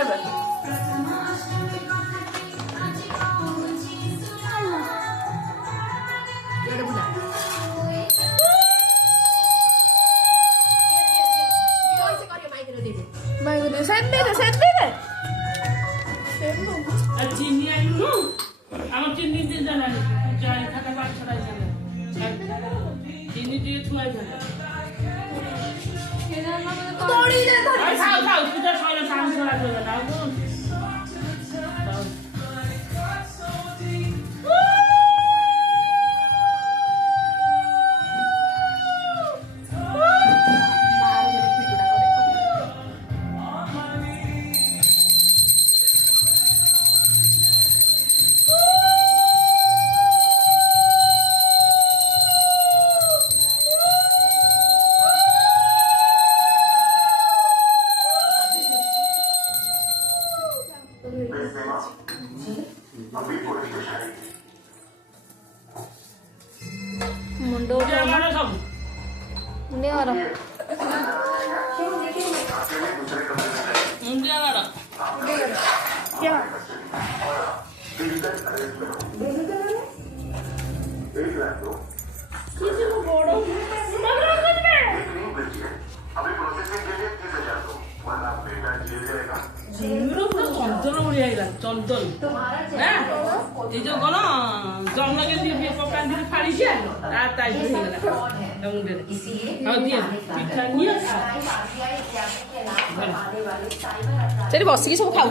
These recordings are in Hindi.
ଏବେ मुंडो मुंडे वाला क्या चंदन बढ़िया चंदन ये जो कौन जन्म के पकाती फाड़ी चल बस सब खाऊ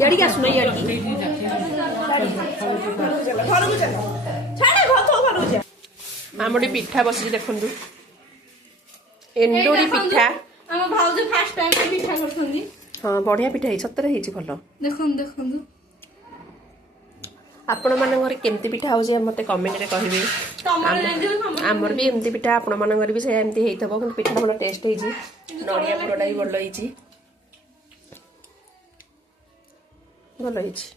याड़ी आसुना याड़ी आमटी पिठा बस देखु एंडोरी पिठा भाउज फास्ट टाइम पिठा करथुंदी हाँ बढ़िया पिठा है सतरे है भल देखुन देखुन आपण मान घर केमती पिठा हो मत कमेंट रे कहिबे आमर भी एमती पिठा आपण मान घर भी से एमती हेइथबो कि पिठा भल टेस्ट हेजी नडिया पुरडा भी भल हेजी भल हेजी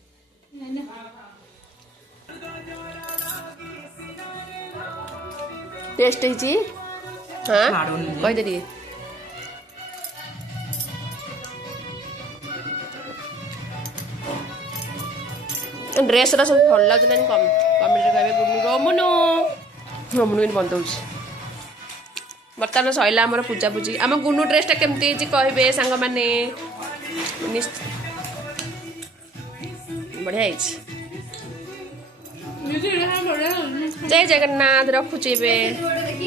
टेस्ट हेजी हां कहि दे ड्रेस रा सब भल लाग ना कमेंट रे कहबे रमुनु रमुनु इन बंद होउछ बर्तमान सइला हमर पूजा पूजी हम गुनु ड्रेस टा केमती जी कहबे संग माने बढ़िया हिच जय जगन्नाथ रखुची बे।